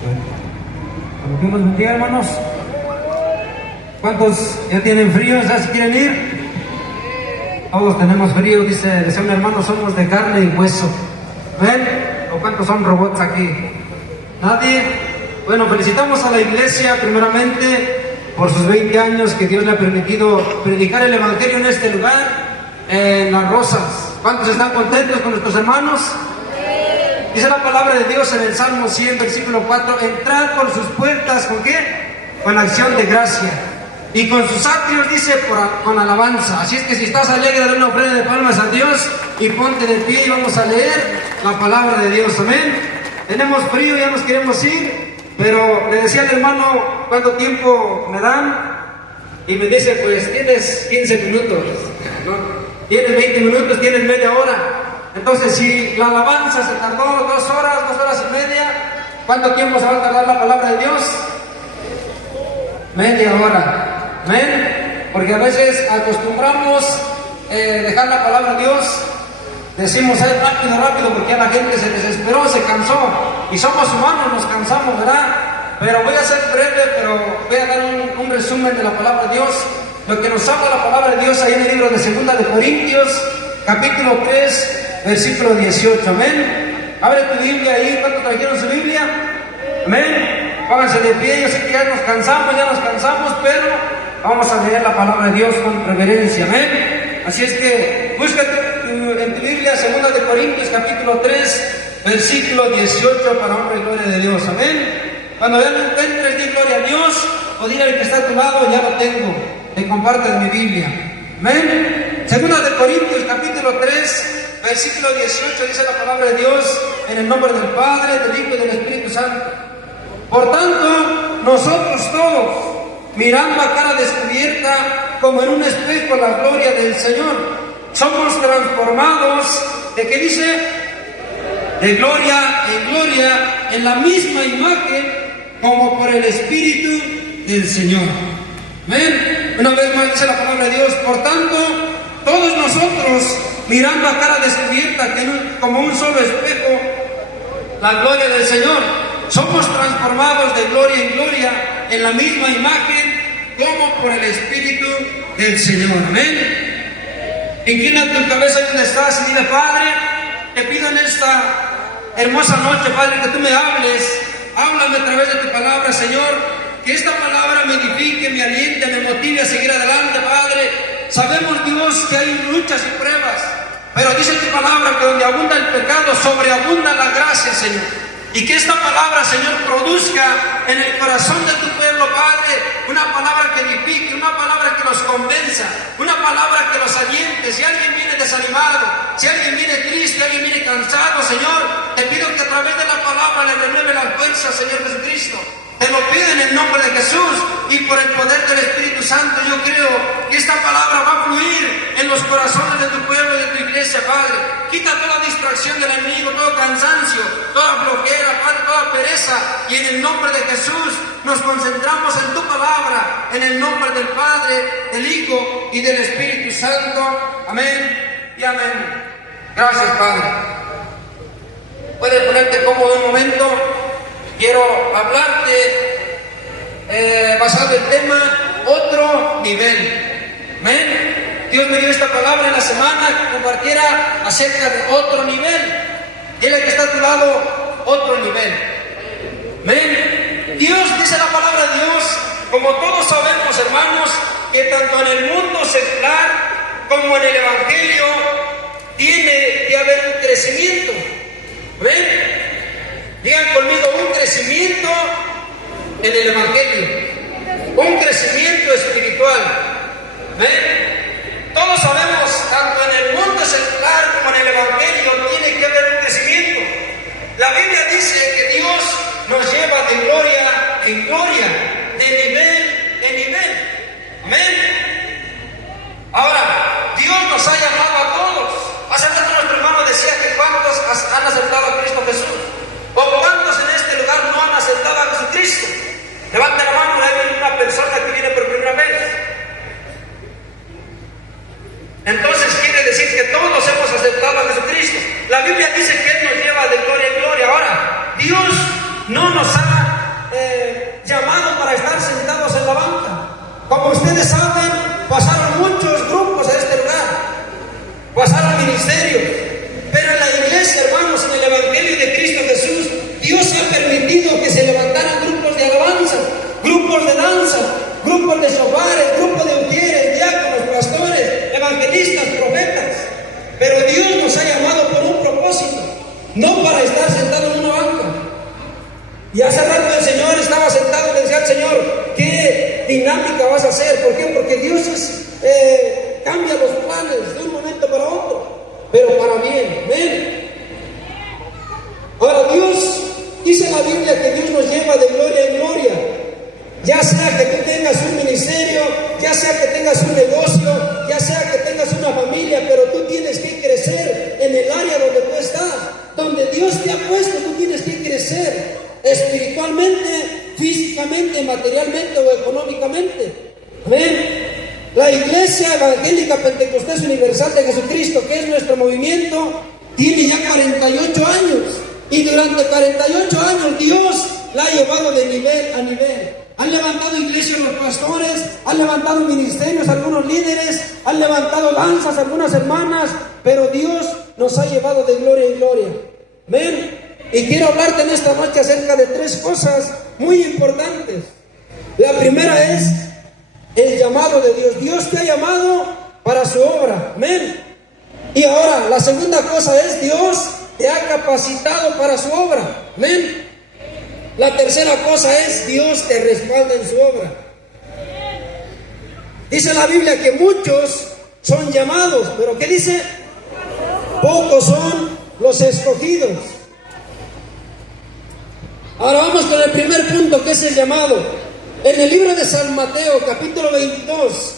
Dios los bendiga, hermanos. ¿Cuántos ya tienen frío? ¿Ya se quieren ir? Todos tenemos frío, decía un hermano, somos de carne y hueso. ¿Ven? ¿O cuántos son robots aquí? ¿Nadie? Bueno, felicitamos a la iglesia primeramente por sus 20 años que Dios le ha permitido predicar el evangelio en este lugar, en Las Rosas. ¿Cuántos están contentos con nuestros hermanos? Dice la palabra de Dios en el Salmo 100, versículo 4, entrad por sus puertas, ¿con qué? Con acción de gracia. Y con sus atrios, dice, con alabanza. Así es que si estás alegre, dale una ofrenda de palmas a Dios y ponte de pie y vamos a leer la palabra de Dios. Amén. Tenemos frío, ya nos queremos ir, pero le decía al hermano cuánto tiempo me dan y me dice, pues tienes 15 minutos, ¿no? Tienes 20 minutos, tienes media hora. Entonces, si la alabanza se tardó 2 horas y media, ¿cuánto tiempo se va a tardar la palabra de Dios? Media hora. ¿Ven? Porque a veces acostumbramos dejar la palabra de Dios, decimos rápido, porque ya la gente se desesperó, se cansó, y somos humanos, nos cansamos, ¿verdad? Pero voy a ser breve, pero voy a dar un resumen de la palabra de Dios, lo que nos habla la palabra de Dios ahí en el libro de 2 de Corintios, capítulo 3, versículo 18, amén. Abre tu Biblia ahí, ¿cuántos trajeron su Biblia? Amén. Pónganse de pie, yo sé que ya nos cansamos, pero vamos a leer la palabra de Dios con reverencia, amén. Así es que busca en tu Biblia 2 de Corintios capítulo 3, versículo 18, para honra y gloria de Dios, amén. Cuando ya lo encuentres, di gloria a Dios, o dile al que está a tu lado, ya lo tengo, te comparto en mi Biblia, amén. 2 de Corintios capítulo 3, versículo 18, dice la palabra de Dios, en el nombre del Padre, del Hijo y del Espíritu Santo. Por tanto, nosotros todos, mirando a cara descubierta, como en un espejo, la gloria del Señor, somos transformados, ¿de qué dice? De gloria en gloria, en la misma imagen, como por el Espíritu del Señor. ¿Ven? Una vez más dice la palabra de Dios, por tanto, todos nosotros, mirando a cara descubierta, como un solo espejo, la gloria del Señor, somos transformados de gloria en gloria, en la misma imagen, como por el Espíritu del Señor. Amén. Inclina tu cabeza donde estás y dile, Padre, te pido en esta hermosa noche, Padre, que tú me hables. Háblame a través de tu palabra, Señor. Que esta palabra me edifique, me aliente, me motive a seguir adelante, Padre. Sabemos, Dios, que hay luchas y pruebas, pero dice tu palabra que donde abunda el pecado, sobreabunda la gracia, Señor. Y que esta palabra, Señor, produzca en el corazón de tu pueblo, Padre, una palabra que edifique, una palabra que los convenza, una palabra que los aliente. Si alguien viene desanimado, si alguien viene triste, alguien viene cansado, Señor, te pido que a través de la palabra le renueve la fuerza, Señor Jesucristo. Te lo pido en el nombre de Jesús y por el poder del Espíritu Santo. Yo creo que esta palabra va a fluir en los corazones de tu pueblo y de tu iglesia, Padre. Quita toda distracción del enemigo, todo cansancio, toda flojera, Padre, toda pereza. Y en el nombre de Jesús nos concentramos en tu palabra, en el nombre del Padre, del Hijo y del Espíritu Santo. Amén y amén. Gracias, Padre. Puedes ponerte cómodo un momento. Quiero hablarte basado en el tema otro nivel. ¿Ven? Dios me dio esta palabra en la semana que compartiera acerca de otro nivel. Dile que está a tu lado, otro nivel. ¿Ven? Dios, dice la palabra de Dios, como todos sabemos, hermanos, que tanto en el mundo secular como en el Evangelio tiene que haber un crecimiento. ¿Ven? Digan conmigo, un crecimiento en el Evangelio, un crecimiento espiritual. ¿Ven? Todos sabemos, tanto en el mundo secular como en el Evangelio, tiene que haber un crecimiento. La Biblia dice que Dios nos lleva de gloria en gloria, de nivel en nivel. Amén. Ahora, Dios nos ha llamado a todos. Hace rato nuestro hermano decía que cuántos han aceptado a Cristo Jesús. ¿O cuántos en este lugar no han aceptado a Jesucristo? Levanta la mano, hay una persona que viene por primera vez. Entonces quiere decir que todos hemos aceptado a Jesucristo. La Biblia dice que Él nos lleva de gloria en gloria. Ahora, Dios para estar sentados en la banca. Como ustedes saben, pasaron muchos grupos a este lugar, pasaron ministerios, pero en la iglesia, hermanos, en el Evangelio de Cristo Jesús, Dios ha permitido que se levantaran grupos de alabanza, grupos de danza, grupos de sobares, grupos de ujieres, diáconos, pastores, evangelistas, profetas. Pero Dios nos ha llamado por un propósito, no para estar sentados en una banca. Y hace rato el Señor estaba sentado y le decía al Señor, ¿qué dinámica vas a hacer? ¿Por qué? Porque Dios cambia los planes de un momento para otro, pero para bien. ¿Ven? Ahora Dios, dice en la Biblia que Dios nos lleva de gloria en gloria. Ya sea que tú tengas un ministerio, ya sea que tengas un negocio, ya sea que tengas una familia, pero tú tienes que crecer en el área donde tú estás, donde Dios te ha puesto. Tú tienes que crecer espiritualmente, físicamente, materialmente o económicamente. Amén. La Iglesia Evangélica Pentecostés Universal de Jesucristo, que es nuestro movimiento, tiene ya 48 años. Y durante 48 años Dios la ha llevado de nivel a nivel. Han levantado iglesias los pastores, han levantado ministerios algunos líderes, han levantado danzas algunas hermanas, pero Dios nos ha llevado de gloria en gloria. Amén. Y quiero hablarte en esta noche acerca de 3 cosas muy importantes. La primera es el llamado de Dios. Dios te ha llamado para su obra. Amén. Y ahora, la segunda cosa es Dios te ha capacitado para su obra. Amén. La tercera cosa es Dios te respalda en su obra. Dice la Biblia que muchos son llamados, pero ¿qué dice? Pocos son los escogidos. Ahora vamos con el primer punto, que es el llamado. En el libro de San Mateo, capítulo 22,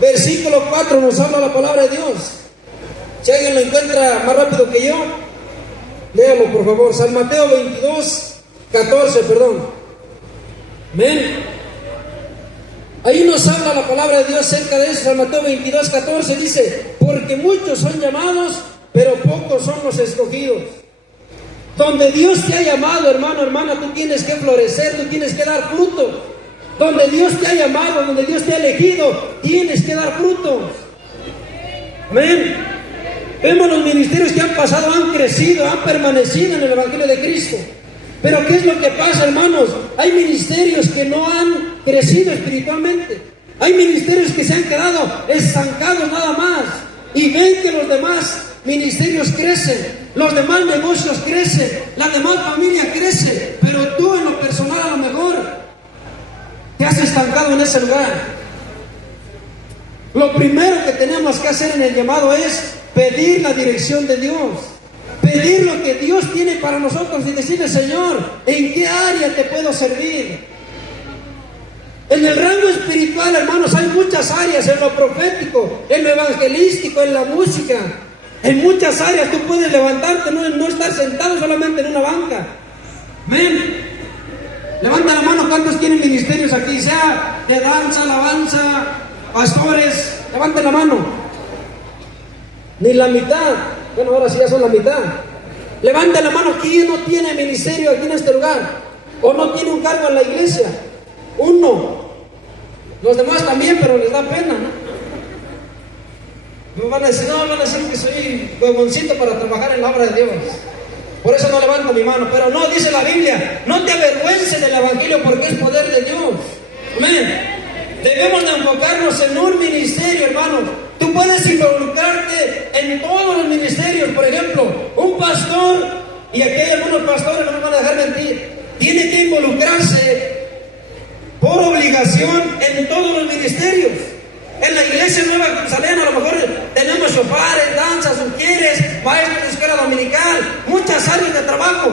versículo 4, nos habla la palabra de Dios. Si alguien lo encuentra más rápido que yo, léalo por favor. San Mateo 22, 14, perdón. Amén. Ahí nos habla la palabra de Dios acerca de eso. San Mateo 22, 14 dice: porque muchos son llamados, pero pocos son los escogidos. Donde Dios te ha llamado, hermano, hermana, tú tienes que florecer, tú tienes que dar fruto. Donde Dios te ha llamado, donde Dios te ha elegido, tienes que dar frutos. Amén. Vemos los ministerios que han pasado, han crecido, han permanecido en el Evangelio de Cristo. Pero ¿qué es lo que pasa, hermanos? Hay ministerios que no han crecido espiritualmente. Hay ministerios que se han quedado estancados nada más. Y ven que los demás ministerios crecen, los demás negocios crecen, la demás familia crece, pero tú en lo personal a lo mejor te has estancado en ese lugar. Lo primero que tenemos que hacer en el llamado es pedir la dirección de Dios, pedir lo que Dios tiene para nosotros y decirle: Señor, ¿en qué área te puedo servir? En el rango espiritual, hermanos, hay muchas áreas: en lo profético, en lo evangelístico, en la música. En muchas áreas tú puedes levantarte, no estar sentado solamente en una banca. Amén. Levanta la mano, ¿cuántos tienen ministerios aquí? Sea de danza, alabanza, pastores. Levanten la mano. Ni la mitad. Bueno, ahora sí ya son la mitad. Levanten la mano. ¿Quién no tiene ministerio aquí en este lugar? ¿O no tiene un cargo en la iglesia? Uno. Los demás también, pero les da pena, ¿no? Me van a decir, no, van a decir que soy huevoncito para trabajar en la obra de Dios. Por eso no levanto mi mano. Pero no, dice la Biblia, no te avergüences del Evangelio, porque es poder de Dios. Amén. Debemos de enfocarnos en un ministerio, hermanos. Tú puedes involucrarte en todos los ministerios. Por ejemplo, un pastor, y aquí hay algunos pastores, no me van a dejar mentir, tiene que involucrarse por obligación en todos los ministerios. En la iglesia Nueva Jerusalén a lo mejor tenemos sofares, danzas, ujieres, maestros de escuela dominical, muchas áreas de trabajo.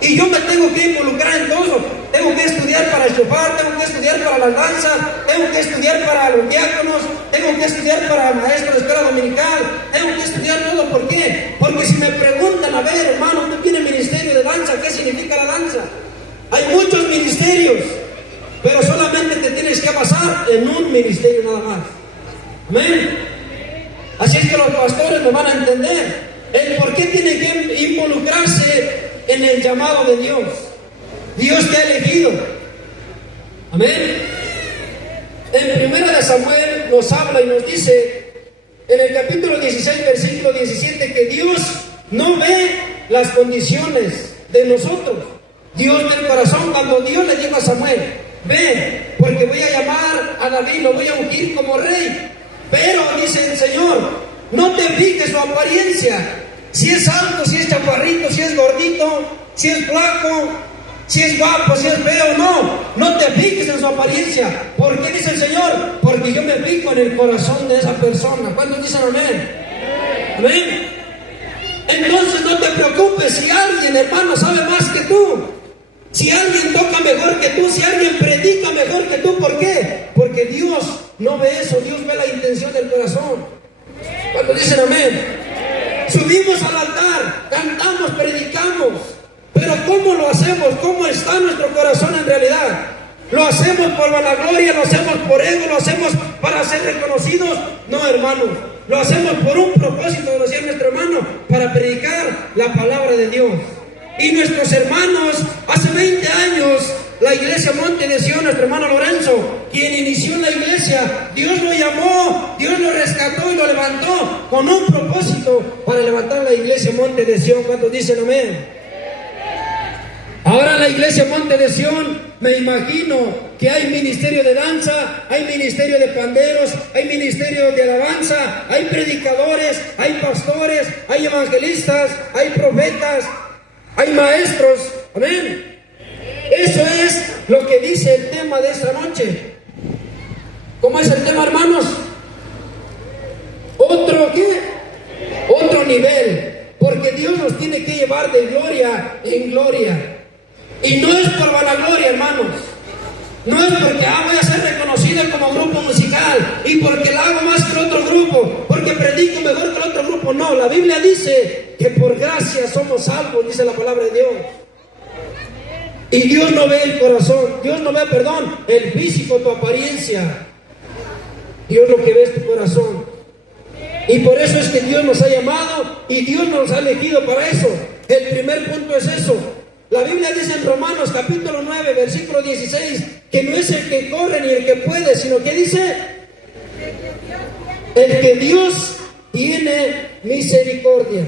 Y yo me tengo que involucrar en todo. Tengo que estudiar para el shofar, tengo que estudiar para las danzas, tengo que estudiar para los diáconos, tengo que estudiar para maestros de escuela dominical, tengo que estudiar todo. ¿Por qué? Porque si me preguntan, a ver, hermano, ¿tú tienes ministerio de danza? ¿Qué significa la danza? Hay muchos ministerios, pero solamente te tienes que basar en un ministerio nada más. Amén. Así es que los pastores me van a entender el por qué tienen que involucrarse en el llamado de Dios. Dios te ha elegido. Amén. En 1 Samuel nos habla y nos dice en el capítulo 16, versículo 17, que Dios no ve las condiciones de nosotros. Dios ve el corazón. Cuando Dios le dijo a Samuel: ve, porque voy a llamar a David, lo voy a ungir como rey. Pero dice el Señor: no te fijes su apariencia, si es alto, si es chaparrito, si es gordito, si es flaco, si es guapo, si es feo. No te fijes en su apariencia. ¿Por qué dice el Señor? Porque yo me fijo en el corazón de esa persona. ¿Cuántos dicen amén? Amén. Entonces no te preocupes si alguien, hermano, sabe más que tú, si alguien toca mejor que tú, si alguien predica mejor que tú. ¿Por qué? Porque Dios no ve eso. Dios ve la intención del corazón. Cuando dicen amén, subimos al altar, cantamos, predicamos, pero ¿cómo lo hacemos? ¿Cómo está nuestro corazón en realidad? ¿Lo hacemos por vanagloria? ¿Lo hacemos por ego? ¿Lo hacemos para ser reconocidos? No, hermanos, lo hacemos por un propósito, lo decía nuestro hermano, para predicar la palabra de Dios. Y nuestros hermanos, hace 20 años, la iglesia Monte de Sion, nuestro hermano Lorenzo, quien inició la iglesia, Dios lo llamó, Dios lo rescató y lo levantó con un propósito para levantar la iglesia Monte de Sion. ¿Cuántos dicen amén? Ahora la iglesia Monte de Sion, me imagino que hay ministerio de danza, hay ministerio de panderos, hay ministerio de alabanza, hay predicadores, hay pastores, hay evangelistas, hay profetas, hay maestros. Amén. Eso es lo que dice el tema de esta noche. ¿Cómo es el tema, hermanos? ¿Otro qué? Otro nivel. Porque Dios nos tiene que llevar de gloria en gloria. Y no es por vanagloria, hermanos. No es porque voy a ser reconocido como grupo musical y porque la hago más que el otro grupo, porque predico mejor que el otro grupo. No, la Biblia dice que por gracia somos salvos, dice la palabra de Dios. Y Dios no ve el corazón, Dios no ve, el físico, tu apariencia. Dios lo que ve es tu corazón. Y por eso es que Dios nos ha llamado y Dios nos ha elegido para eso. El primer punto es eso. La Biblia dice en Romanos capítulo 9, versículo 16, que no es el que corre ni el que puede, sino que dice: el que Dios tiene misericordia.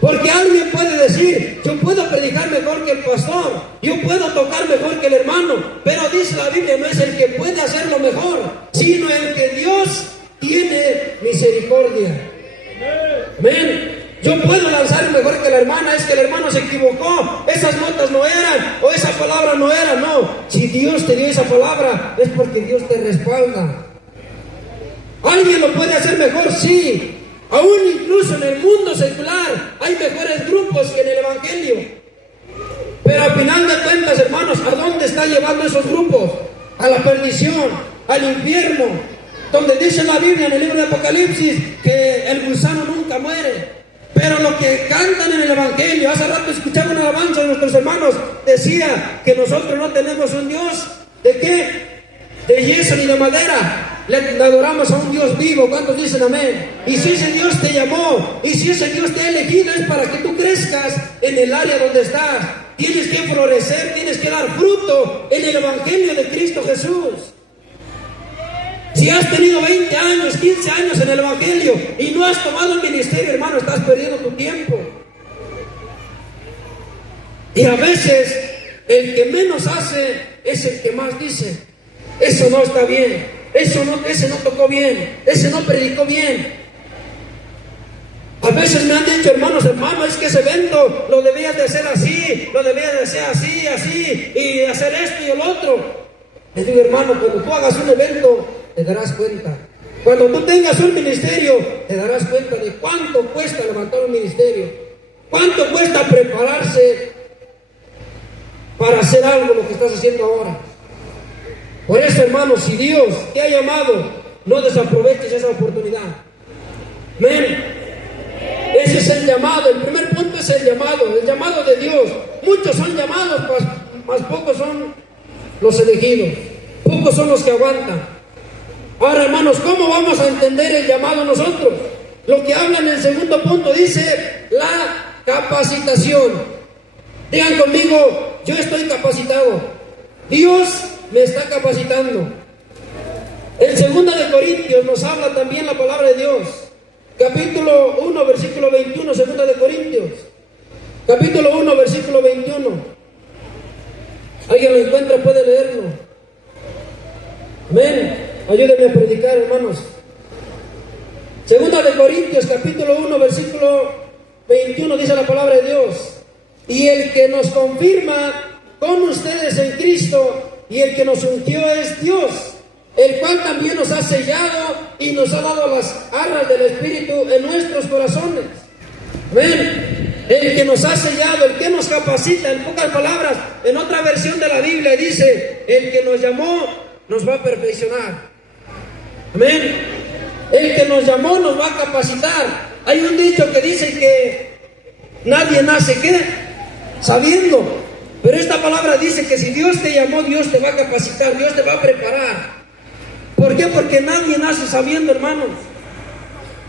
Porque alguien puede decir: yo puedo predicar mejor que el pastor, yo puedo tocar mejor que el hermano, pero dice la Biblia, no es el que puede hacerlo mejor, sino el que Dios tiene misericordia. Amén. Yo puedo lanzar mejor que la hermana, es que el hermano se equivocó, esas notas no eran, o esa palabra no era. No, si Dios te dio esa palabra, es porque Dios te respalda. ¿Alguien lo puede hacer mejor? Sí. Aún incluso en el mundo secular hay mejores grupos que en el Evangelio. Pero al final de cuentas, hermanos, ¿a dónde están llevando esos grupos? A la perdición, al infierno, donde dice la Biblia en el libro de Apocalipsis que el gusano nunca muere. Pero lo que cantan en el Evangelio, hace rato escuchaba una alabanza de nuestros hermanos, decía que nosotros no tenemos un Dios, ¿de qué? De yeso ni de madera. Le adoramos a un Dios vivo. ¿Cuántos dicen amén? Y si ese Dios te llamó, y si ese Dios te ha elegido, es para que tú crezcas en el área donde estás. Tienes que florecer, tienes que dar fruto en el Evangelio de Cristo Jesús. Si has tenido 20 años, 15 años en el Evangelio y no has tomado el ministerio, hermano, estás perdiendo tu tiempo. Y a veces el que menos hace es el que más dice: eso no está bien, ese no tocó bien, ese no predicó bien. A veces me han dicho, hermano, es que ese evento lo debías de hacer así, lo debías de hacer así, y hacer esto y el otro. Les digo, hermano, cuando tú hagas un evento, te darás cuenta. Cuando tú tengas un ministerio, te darás cuenta de cuánto cuesta levantar un ministerio, cuánto cuesta prepararse para hacer algo, lo que estás haciendo ahora. Por eso, hermanos, si Dios te ha llamado, no desaproveches esa oportunidad. Amén. Ese es el llamado. El primer punto es el llamado de Dios. Muchos son llamados, más pocos son los elegidos, pocos son los que aguantan. Ahora, hermanos, ¿cómo vamos a entender el llamado nosotros? Lo que habla en el segundo punto dice la capacitación. Digan conmigo: yo estoy capacitado. Dios me está capacitando. En 2 de Corintios nos habla también la palabra de Dios. Capítulo 1, versículo 21, 2 de Corintios. Capítulo 1, versículo 21. ¿Alguien lo encuentra? Puede leerlo. Amén. Ayúdenme a predicar, hermanos. 2 de Corintios, capítulo 1, versículo 21, dice la palabra de Dios. Y el que nos confirma con ustedes en Cristo y el que nos ungió es Dios, el cual también nos ha sellado y nos ha dado las arras del Espíritu en nuestros corazones. Amén. El que nos ha sellado, el que nos capacita, en pocas palabras, en otra versión de la Biblia dice, el que nos llamó nos va a perfeccionar. Amén. El que nos llamó nos va a capacitar. Hay un dicho que dice que nadie nace, ¿qué? Sabiendo. Pero esta palabra dice que si Dios te llamó, Dios te va a capacitar, Dios te va a preparar. ¿Por qué? Porque nadie nace sabiendo, hermanos.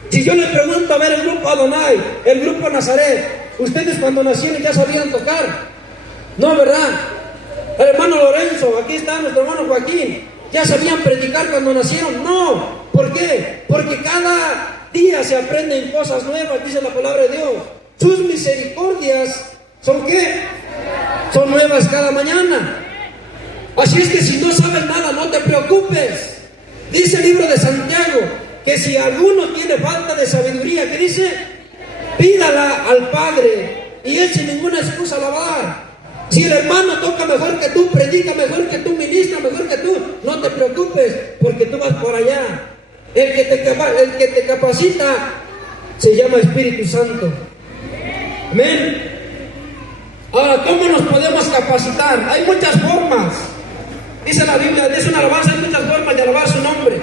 Si yo le pregunto, a ver, el grupo Adonai, el grupo Nazaret, ustedes cuando nacieron ya sabían tocar. No, ¿verdad? El hermano Lorenzo, aquí está nuestro hermano Joaquín, ya sabían predicar cuando nacieron. No. ¿Por qué? Porque cada día se aprenden cosas nuevas, dice la palabra de Dios. Sus misericordias son ¿qué? Son nuevas cada mañana. Así es que si no sabes nada, no te preocupes. Dice el libro de Santiago que si alguno tiene falta de sabiduría, ¿qué dice? Pídala al Padre y él sin ninguna excusa la va a dar. Si el hermano toca mejor que tú, predica mejor que tú, ministra mejor que tú, no te preocupes, porque tú vas por allá. El que te capacita se llama Espíritu Santo. Amén. Ahora, ¿cómo nos podemos capacitar? Hay muchas formas. Dice la Biblia, es una alabanza, hay muchas formas de alabar su nombre.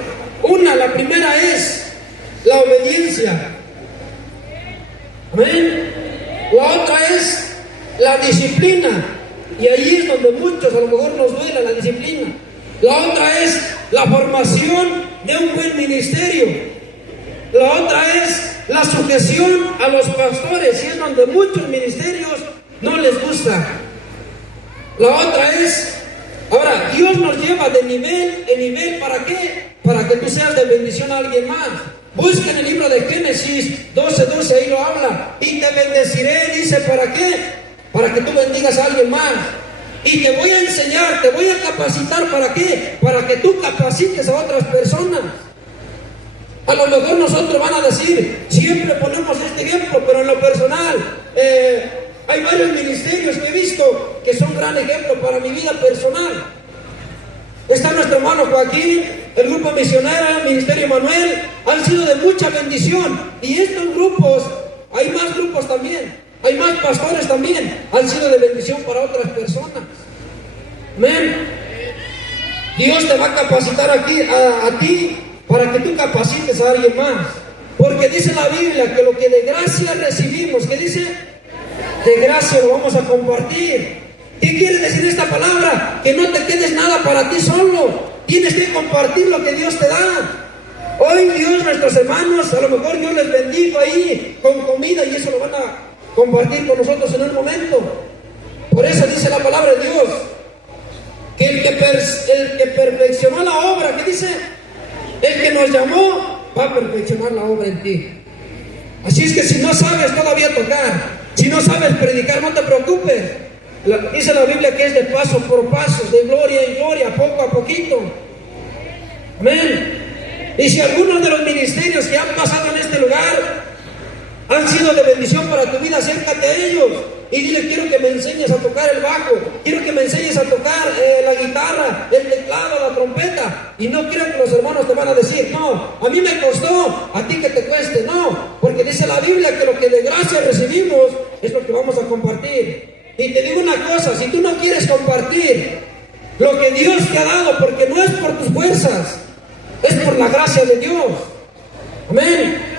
La primera es la obediencia. Amén. La otra es la disciplina. Y ahí es donde muchos a lo mejor nos duele la disciplina. La otra es la formación de un buen ministerio. La otra es la sujeción a los pastores, y es donde muchos ministerios no les gusta. La otra es, ahora, Dios nos lleva de nivel en nivel, ¿para qué? Para que tú seas de bendición a alguien más. Busca en el libro de Génesis 12:12, ahí lo habla. Y te bendeciré, dice, ¿para qué? Para que tú bendigas a alguien más. Y te voy a enseñar, te voy a capacitar, ¿para qué? Para que tú capacites a otras personas. A lo mejor nosotros van a decir, siempre ponemos este ejemplo, pero en lo personal, hay varios ministerios que he visto que son gran ejemplo para mi vida personal. Está nuestro hermano Joaquín, el grupo misionero, el ministerio Manuel, han sido de mucha bendición. Y estos grupos, hay más grupos también, hay más pastores también, han sido de bendición para otras personas. Amén. Dios te va a capacitar aquí a ti para que tú capacites a alguien más. Porque dice la Biblia que lo que de gracia recibimos, ¿qué dice? De gracia lo vamos a compartir. ¿Qué quiere decir esta palabra? Que no te quedes nada para ti solo. Tienes que compartir lo que Dios te da. Hoy Dios, nuestros hermanos, a lo mejor Dios les bendijo ahí con comida y eso lo van a compartir con nosotros en un momento. Por eso dice la palabra de Dios que el que perfeccionó la obra, ¿qué dice? El que nos llamó va a perfeccionar la obra en ti. Así es que si no sabes todavía tocar, si no sabes predicar, no te preocupes. Dice la Biblia que es de paso por paso, de gloria en gloria, poco a poquito. Amén. Y si algunos de los ministerios que han pasado en este lugar han sido de bendición para tu vida, acércate a ellos y dile, quiero que me enseñes a tocar el bajo, quiero que me enseñes a tocar la guitarra, el teclado, la trompeta. Y no quiero que los hermanos te van a decir, no, a mí me costó, a ti que te cueste. No, porque dice la Biblia que lo que de gracia recibimos es lo que vamos a compartir. Y te digo una cosa, si tú no quieres compartir lo que Dios te ha dado, porque no es por tus fuerzas, es por la gracia de Dios. Amén.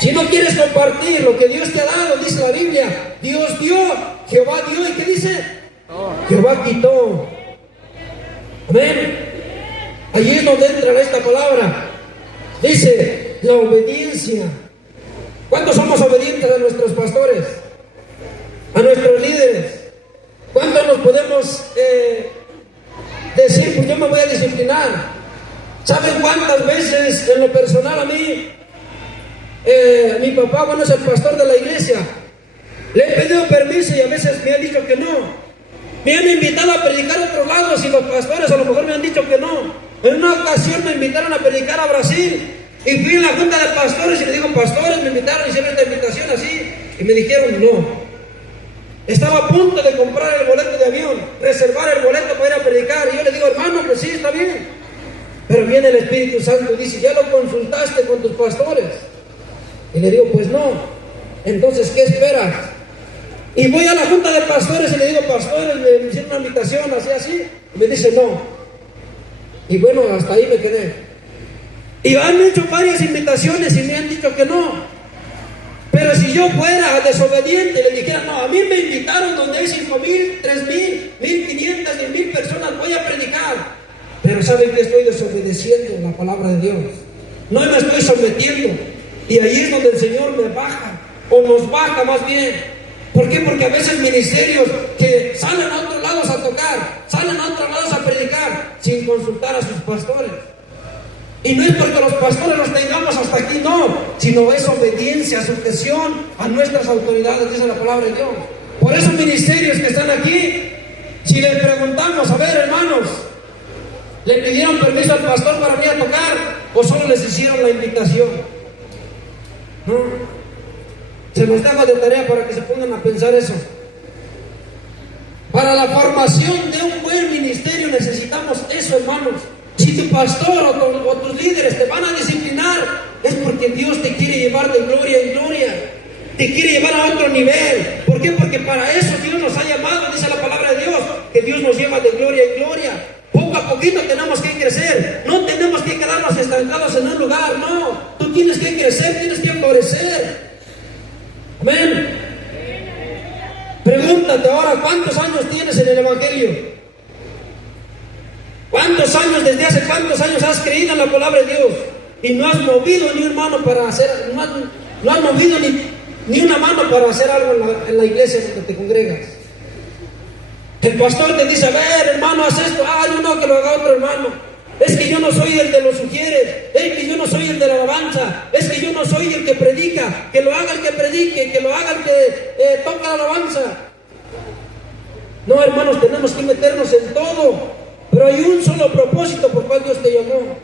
Si no quieres compartir lo que Dios te ha dado, dice la Biblia, Dios dio, Jehová dio, ¿y qué dice? Jehová quitó. Amén. Allí es donde entra esta palabra. Dice, la obediencia. ¿Cuántos somos obedientes a nuestros pastores? A nuestros líderes. ¿Cuántos nos podemos decir, pues yo me voy a disciplinar. ¿Saben cuántas veces en lo personal a mí, mi papá, bueno, es el pastor de la iglesia, le he pedido permiso y a veces me han dicho que no? Me han invitado a predicar a otros lados y los pastores a lo mejor me han dicho que no. En una ocasión me invitaron a predicar a Brasil y fui en la junta de pastores y le digo, pastores, me invitaron, hicieron esta invitación así y me dijeron no. Estaba a punto de comprar el boleto de avión, reservar el boleto para ir a predicar y yo le digo, hermano, pues sí, está bien. Pero viene el Espíritu Santo y dice, ¿ya lo consultaste con tus pastores? Y le digo, pues no. Entonces, ¿qué esperas? Y voy a la junta de pastores y le digo, pastores, me hicieron una invitación, así. Y me dice, no. Y bueno, hasta ahí me quedé. Y han hecho varias invitaciones y me han dicho que no. Pero si yo fuera desobediente, le dijera, no, a mí me invitaron donde hay 5,000, 3,000, 1,500, 10,000 personas, voy a predicar. Pero ¿saben que estoy desobedeciendo la palabra de Dios? No me estoy sometiendo. Y ahí es donde el Señor me baja, o nos baja más bien. ¿Por qué? Porque a veces ministerios que salen a otros lados a tocar, salen a otros lados a predicar, sin consultar a sus pastores. Y no es porque los pastores los tengamos hasta aquí, no, sino es obediencia, sujeción a nuestras autoridades, dice la palabra de Dios. Por esos ministerios que están aquí, si les preguntamos, a ver, hermanos, ¿le pidieron permiso al pastor para venir a tocar o solo les hicieron la invitación? No. Se nos deja de tarea para que se pongan a pensar eso. Para la formación de un buen ministerio necesitamos eso, hermanos. Si tu pastor o tus líderes te van a disciplinar, es porque Dios te quiere llevar de gloria en gloria. Te quiere llevar a otro nivel. ¿Por qué? Porque para eso Dios nos ha llamado, dice la palabra de Dios, que Dios nos lleva de gloria en gloria. Poco a poquito tenemos que crecer. No tenemos que quedarnos estancados en un lugar, no. Tú tienes que crecer, tienes que florecer. Amén. Pregúntate ahora, ¿cuántos años tienes en el Evangelio? ¿Cuántos años, desde hace cuántos años has creído en la palabra de Dios? Y no has movido ni hermano para hacer, no has movido ni una mano para hacer algo en la iglesia donde te congregas. El pastor te dice, a ver, hermano, haz esto. Yo no, que lo haga otro hermano. Es que yo no soy el de los sugieres, es que yo no soy el de la alabanza, es que yo no soy el que predica, que lo haga el que predique, que lo haga el que toca la alabanza. No, hermanos, tenemos que meternos en todo, pero hay un solo propósito por cual Dios te llamó.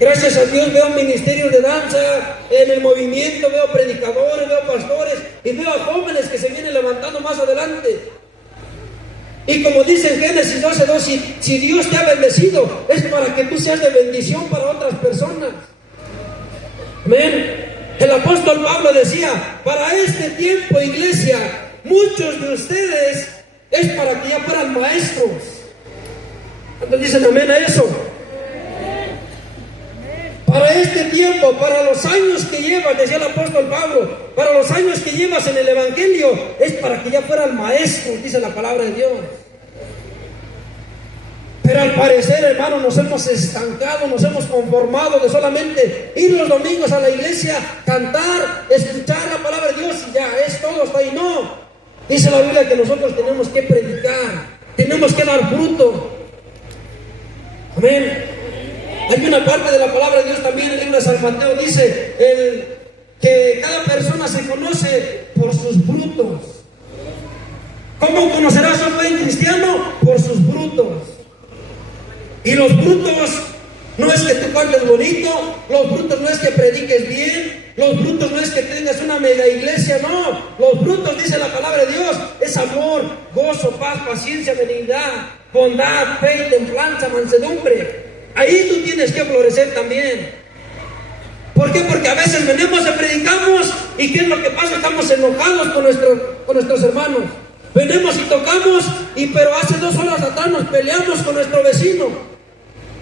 Gracias a Dios veo ministerios de danza en el movimiento, veo predicadores, veo pastores y veo a jóvenes que se vienen levantando más adelante. Y como dice en Génesis 12:2, si Dios te ha bendecido, es para que tú seas de bendición para otras personas. Amén. El apóstol Pablo decía, para este tiempo, iglesia, muchos de ustedes es para que ya fueran maestros. ¿Cuántos dicen amén a eso? Para este tiempo, para los años que llevas, decía el apóstol Pablo, para los años que llevas en el Evangelio, es para que ya fueran maestros, dice la palabra de Dios. Pero al parecer, hermano, nos hemos estancado, nos hemos conformado de solamente ir los domingos a la iglesia, cantar, escuchar la palabra de Dios y ya, es todo, hasta ahí. No, dice la Biblia que nosotros tenemos que predicar, tenemos que dar fruto. Amén. Hay una parte de la palabra de Dios también en el libro de San Mateo, dice que cada persona se conoce por sus frutos. ¿Cómo conocerás a un buen cristiano? Por sus frutos. Y los frutos no es que tú cantes bonito, los frutos no es que prediques bien, los frutos no es que tengas una mega iglesia, no. Los frutos, dice la palabra de Dios, es amor, gozo, paz, paciencia, benignidad, bondad, fe, templanza, mansedumbre. Ahí tú tienes que florecer también. ¿Por qué? Porque a veces venimos y predicamos y ¿qué es lo que pasa? Estamos enojados con nuestros hermanos. Venimos y tocamos pero hace 2 horas atrás nos peleamos con nuestro vecino.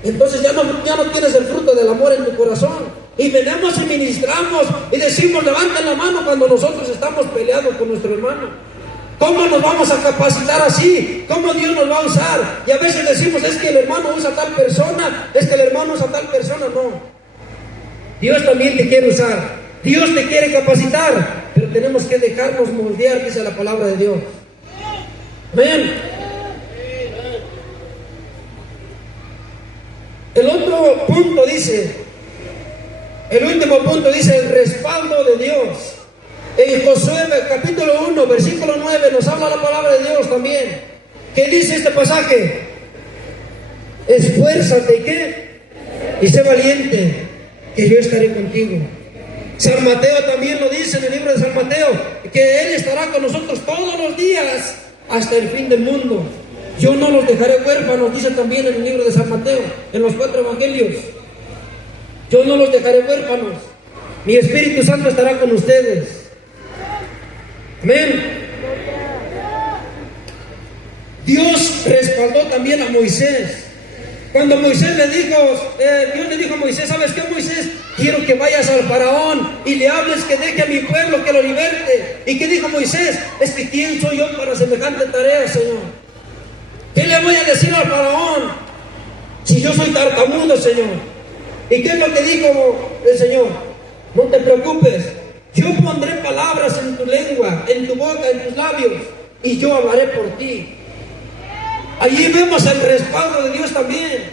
Entonces ya no tienes el fruto del amor en tu corazón. Y venimos y ministramos y decimos levanten la mano cuando nosotros estamos peleados con nuestro hermano. ¿Cómo nos vamos a capacitar así? ¿Cómo Dios nos va a usar? Y a veces decimos, es que el hermano usa a tal persona, es que el hermano usa a tal persona. No. Dios también te quiere usar. Dios te quiere capacitar. Pero tenemos que dejarnos moldear, dice la palabra de Dios. Amén. El otro punto dice, el último punto dice el respaldo de Dios. En Josué capítulo 1, versículo 9 nos habla la palabra de Dios también. ¿Qué dice este pasaje? Esfuérzate, ¿qué? Y sé valiente, que yo estaré contigo. San Mateo también lo dice en el libro de San Mateo, que Él estará con nosotros todos los días hasta el fin del mundo. Yo no los dejaré huérfanos, dice también en el libro de San Mateo, en los 4 evangelios. Yo no los dejaré huérfanos. Mi Espíritu Santo estará con ustedes. Amén. Dios respaldó también a Moisés. Cuando Moisés le dijo, Dios le dijo a Moisés, ¿sabes qué, Moisés? Quiero que vayas al faraón y le hables que deje a mi pueblo, que lo liberte. ¿Y qué dijo Moisés? Es que ¿quién soy yo para semejante tarea, Señor? ¿Qué le voy a decir al faraón si yo soy tartamudo, Señor? ¿Y qué es lo que dijo el Señor? No te preocupes, yo pondré palabras en tu lengua, en tu boca, en tus labios, y yo hablaré por ti. Allí vemos el respaldo de Dios también.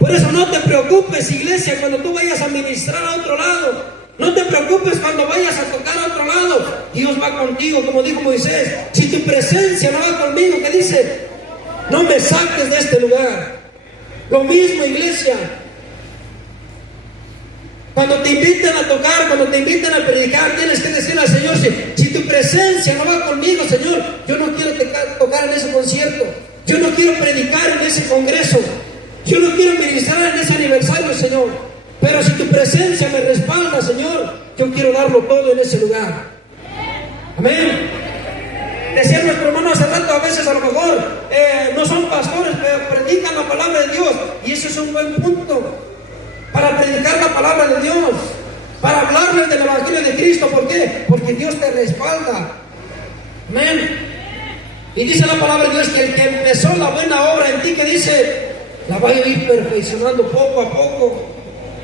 Por eso no te preocupes, iglesia, cuando tú vayas a ministrar a otro lado. No te preocupes cuando vayas a tocar a otro lado. Dios va contigo, como dijo Moisés. Si tu presencia no va conmigo, ¿qué dice? No me saques de este lugar. Lo mismo, iglesia. Cuando te inviten a tocar, cuando te inviten a predicar, tienes que decirle al Señor, si tu presencia no va conmigo, Señor, yo no quiero tocar en ese concierto. Yo no quiero predicar en ese congreso. Yo no quiero ministrar en ese aniversario, Señor. Pero si tu presencia me respalda, Señor, yo quiero darlo todo en ese lugar. Amén. Decía nuestro hermano hace rato, a veces a lo mejor no son pastores, pero predican la palabra de Dios. Y eso es un buen punto para predicar la palabra de Dios, para hablarles del Evangelio de Cristo. ¿Por qué? Porque Dios te respalda. Amén. Y dice la palabra de Dios que el que empezó la buena obra en ti, que dice, la va a ir perfeccionando poco a poco.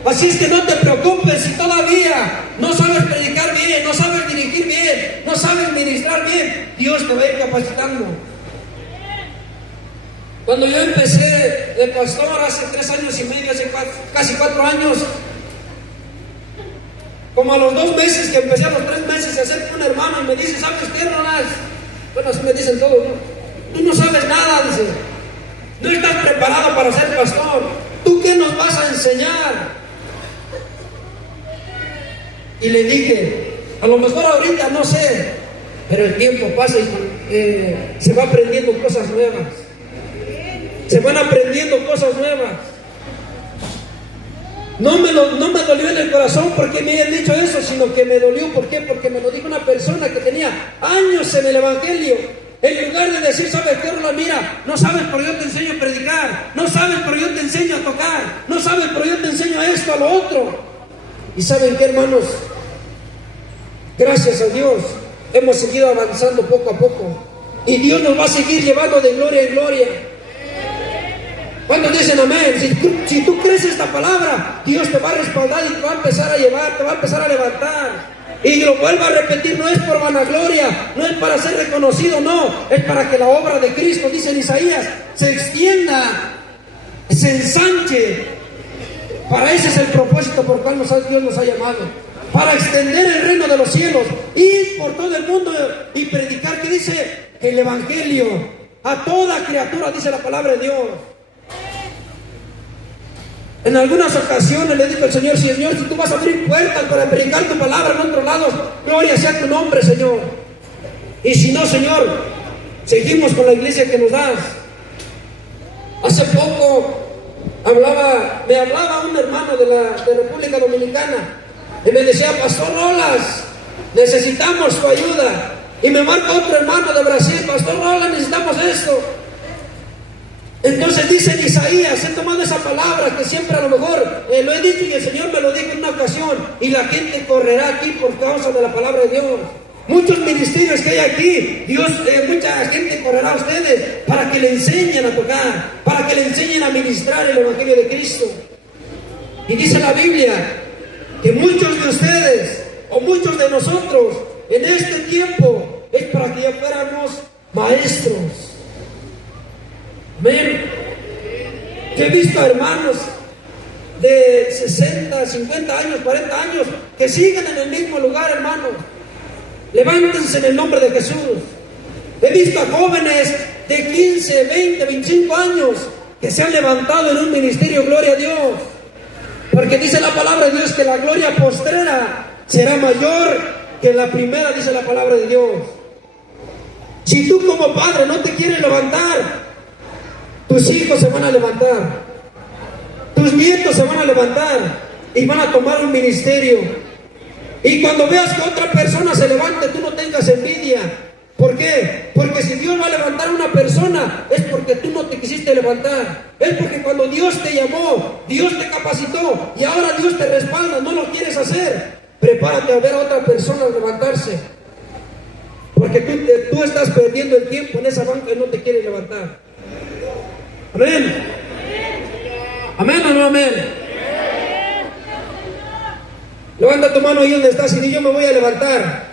Así es que no te preocupes si todavía no sabes predicar bien, no sabes dirigir bien, no sabes ministrar bien. Dios te va a ir capacitando. Cuando yo empecé de pastor hace 3 años y medio, hace casi 4 años, como a los 2 meses que empecé, a los 3 meses, se acerca un hermano y me dice, ¿sabes qué, Ronald? Bueno, así me dicen todos, ¿no? Tú no sabes nada, dice. No estás preparado para ser pastor. ¿Tú qué nos vas a enseñar? Y le dije, a lo mejor ahorita no sé, pero el tiempo pasa y se va aprendiendo cosas nuevas. Se van aprendiendo cosas nuevas. No me dolió en el corazón porque me hayan dicho eso, sino que me dolió, ¿por qué? Porque me lo dijo una persona que tenía años en el Evangelio. En lugar de decir, ¿sabes qué, Ronald? Mira, no sabes, pero yo te enseño a predicar. No sabes, pero yo te enseño a tocar. No sabes, pero yo te enseño a esto, a lo otro. ¿Y saben qué, hermanos? Gracias a Dios hemos seguido avanzando poco a poco. Y Dios nos va a seguir llevando de gloria en gloria. ¿Cuántos dicen amén? Si tú crees esta palabra, Dios te va a respaldar y te va a empezar a llevar, te va a empezar a levantar. Y lo vuelvo a repetir, no es por vanagloria, no es para ser reconocido, no, es para que la obra de Cristo, dice en Isaías, se extienda, se ensanche. Para ese es el propósito por el cual Dios nos ha llamado, para extender el reino de los cielos, ir por todo el mundo y predicar, que dice el Evangelio a toda criatura, dice la palabra de Dios. En algunas ocasiones le dijo el Señor, Señor, si tú vas a abrir puertas para predicar tu palabra en otros lados, gloria sea tu nombre, Señor. Y si no, Señor, seguimos con la iglesia que nos das. Hace poco me hablaba un hermano de República Dominicana y me decía, Pastor Rolas, necesitamos tu ayuda. Y me marca otro hermano de Brasil, Pastor Rolas, necesitamos esto. Entonces dice en Isaías, he tomado esa palabra que siempre a lo mejor lo he dicho y el Señor me lo dijo en una ocasión, y la gente correrá aquí por causa de la palabra de Dios. Muchos ministerios que hay aquí, mucha gente correrá a ustedes para que le enseñen a tocar, para que le enseñen a ministrar el Evangelio de Cristo. Y dice la Biblia que muchos de ustedes o muchos de nosotros en este tiempo es para que ya fuéramos maestros. Amén. Yo he visto a hermanos de 60, 50 años, 40 años, que siguen en el mismo lugar, hermanos. Levántense en el nombre de Jesús. He visto a jóvenes de 15, 20, 25 años que se han levantado en un ministerio, gloria a Dios. Porque dice la palabra de Dios que la gloria postrera será mayor que la primera, dice la palabra de Dios. Si tú como padre no te quieres levantar, tus hijos se van a levantar, tus nietos se van a levantar y van a tomar un ministerio. Y cuando veas que otra persona se levante, tú no tengas envidia. ¿Por qué? Porque si Dios va a levantar a una persona, es porque tú no te quisiste levantar. Es porque cuando Dios te llamó, Dios te capacitó y ahora Dios te respalda, no lo quieres hacer. Prepárate a ver a otra persona levantarse. Porque tú estás perdiendo el tiempo en esa banca y no te quieres levantar. Amén. Amén o no amén. Levanta tu mano ahí donde estás y di: yo me voy a levantar.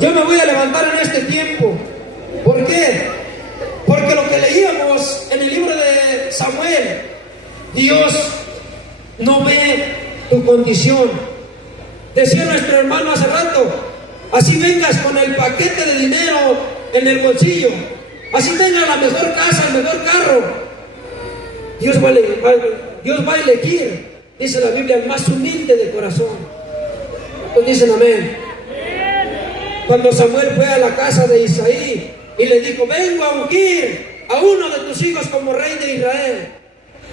Yo me voy a levantar en este tiempo. ¿Por qué? Porque lo que leíamos en el libro de Samuel, Dios no ve tu condición. Decía nuestro hermano hace rato: así vengas con el paquete de dinero en el bolsillo, así tengas la mejor casa, el mejor carro, Dios va a elegir, dice la Biblia, el más humilde de corazón. Entonces dicen amén. Cuando Samuel fue a la casa de Isaí y le dijo: vengo a ungir a uno de tus hijos como rey de Israel.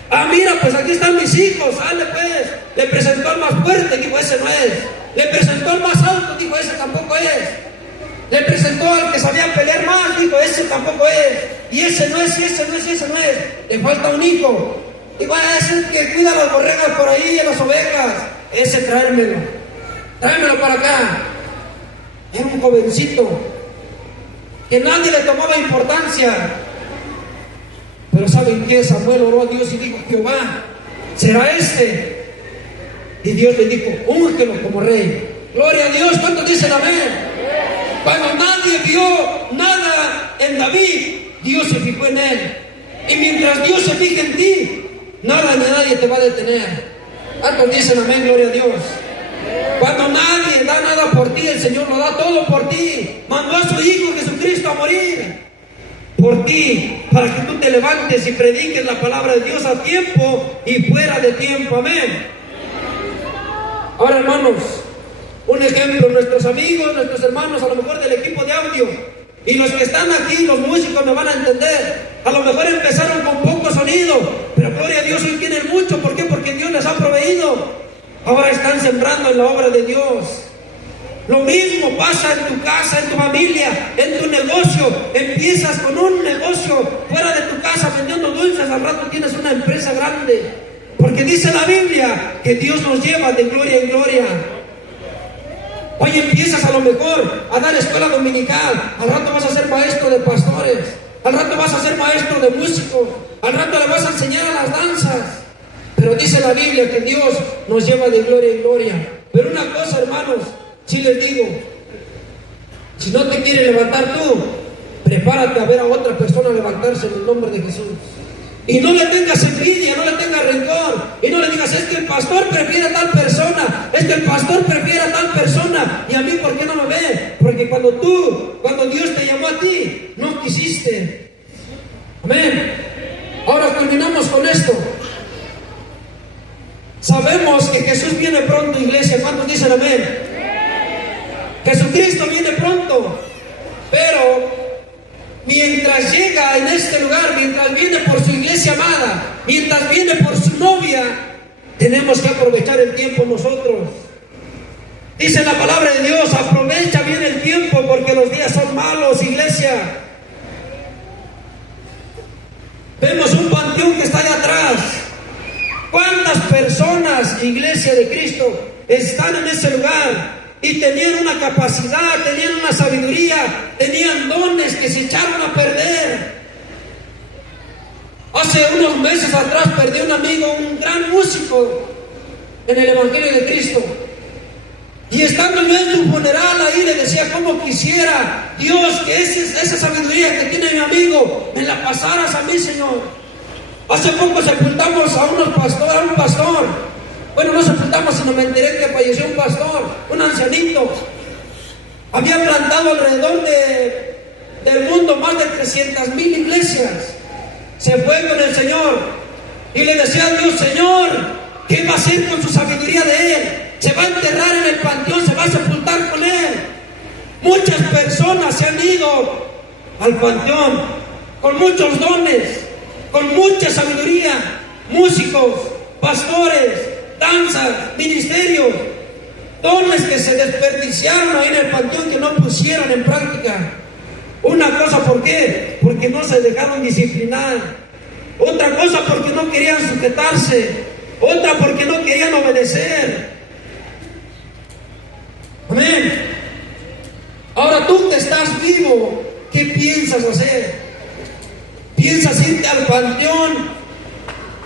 Ah, mira, pues aquí están mis hijos, sale pues. Le presentó al más fuerte, dijo: ese no es. Le presentó al más alto, dijo: ese tampoco es. Le presentó al que sabía pelear más, dijo: ese tampoco es. Y ese no es, y ese no es, y ese no es. Le falta un hijo. Digo: ese es el que cuida las borregas por ahí, a las ovejas. Ese tráemelo. Tráemelo para acá. Era un jovencito que nadie le tomaba importancia. Pero ¿saben qué? Samuel oró a Dios y dijo: Jehová, será este. Y Dios le dijo: úngelo como rey. Gloria a Dios. ¿Cuántos dicen amén? Cuando nadie vio nada en David, Dios se fijó en él. Y mientras Dios se fije en ti, nada ni nadie te va a detener. ¿Cuántos dicen amén? Gloria a Dios. Cuando nadie da nada por ti, el Señor lo da todo por ti. Mandó a su Hijo Jesucristo a morir por ti, para que tú te levantes y prediques la palabra de Dios a tiempo y fuera de tiempo. Amén. Ahora, hermanos, un ejemplo: nuestros amigos, nuestros hermanos, a lo mejor del equipo de audio, y los que están aquí, los músicos, me van a entender. A lo mejor empezaron con poco sonido, pero gloria a Dios, hoy tienen mucho. ¿Por qué? Porque Dios les ha proveído. Ahora están sembrando en la obra de Dios. Lo mismo pasa en tu casa, en tu familia, en tu negocio. Empiezas con un negocio fuera de tu casa vendiendo dulces, al rato tienes una empresa grande. Porque dice la Biblia que Dios nos lleva de gloria en gloria. Hoy empiezas a lo mejor a dar escuela dominical, al rato vas a ser maestro de pastores, al rato vas a ser maestro de músicos, al rato le vas a enseñar a las danzas. Pero dice la Biblia que Dios nos lleva de gloria en gloria. Pero una cosa, hermanos, si les digo: si no te quieres levantar tú, prepárate a ver a otra persona levantarse en el nombre de Jesús. Y no le tengas envidia, no le tengas rencor, y no le digas: es que el pastor prefiere a tal persona, es que el pastor prefiere a tal persona, y a mí ¿por qué no me ve? Porque cuando Dios te llamó a ti, no quisiste. Amén. Ahora terminamos con esto. Sabemos que Jesús viene pronto, iglesia. ¿Cuántos dicen amén? Jesucristo viene pronto, pero mientras llega en este lugar, mientras viene por su iglesia amada, mientras viene por su novia, tenemos que aprovechar el tiempo nosotros. Dice la palabra de Dios: aprovecha bien el tiempo, porque los días son malos, iglesia. Vemos un panteón que está allá atrás. ¿Cuántas personas, iglesia de Cristo, están en ese lugar y tenían una capacidad, tenían una sabiduría, tenían dones que se echaron a perder? Hace unos meses atrás perdí un amigo, un gran músico en el Evangelio de Cristo. Y estando yo en su funeral ahí, le decía: cómo quisiera Dios que esa sabiduría que tiene mi amigo me la pasaras a mí, Señor. Hace poco sepultamos a un pastor. Bueno, no sepultamos, sino me enteré que falleció un pastor, un ancianito. Había plantado alrededor del mundo más de 300,000 iglesias. Se fue con el Señor y le decía a Dios: Señor, ¿qué va a hacer con su sabiduría de Él? Se va a enterrar en el panteón, se va a sepultar con Él. Muchas personas se han ido al panteón con muchos dones, con mucha sabiduría, músicos, pastores, danzas, ministerios, dones que se desperdiciaron ahí en el panteón, que no pusieron en práctica. Una cosa, ¿por qué? Porque no se dejaron disciplinar. Otra cosa, porque no querían sujetarse. Otra, porque no querían obedecer. Amén. Ahora tú que estás vivo, ¿qué piensas hacer? ¿Piensas irte al panteón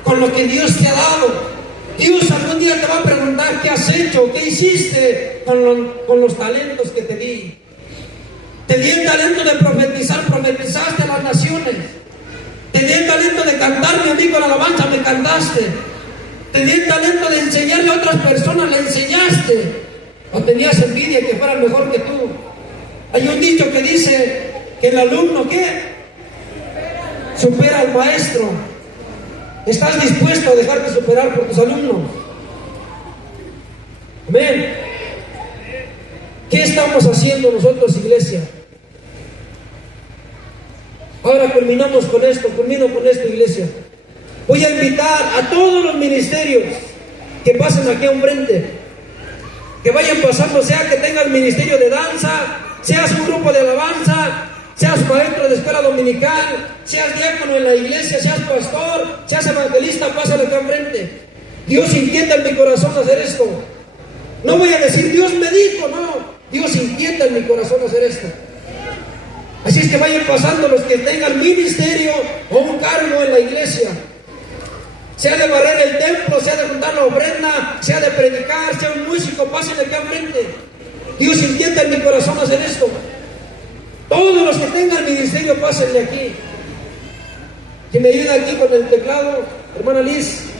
con lo que Dios te ha dado? Dios algún día te va a preguntar: ¿qué has hecho? ¿Qué hiciste con los talentos que te di? Te di el talento de profetizar, profetizaste a las naciones. Te di el talento de cantarme a mí con alabanza, me cantaste. Te di el talento de enseñarle a otras personas, le enseñaste. ¿O tenías envidia que fueran mejor que tú? Hay un dicho que dice que el alumno, ¿qué? Supera al maestro. ¿Estás dispuesto a dejarte superar por tus alumnos? Amén. ¿Qué estamos haciendo nosotros, iglesia? Ahora culmino con esto, iglesia. Voy a invitar a todos los ministerios que pasen aquí a un frente, que vayan pasando, sea que tengas ministerio de danza, seas un grupo de alabanza, seas maestro de escuela dominical, seas diácono en la iglesia, seas pastor, seas evangelista, pásale acá enfrente. Dios inquieta en mi corazón hacer esto. No voy a decir Dios me dijo, no. Dios inquieta en mi corazón hacer esto. Así es que vayan pasando los que tengan ministerio o un cargo en la iglesia. Sea de barrer el templo, sea de juntar la ofrenda, sea de predicar, sea un músico, pásenle acá enfrente. Dios inquieta en mi corazón hacer esto. Todos los que tengan ministerio, pásenle aquí. Que me ayuda aquí con el teclado, hermana Liz.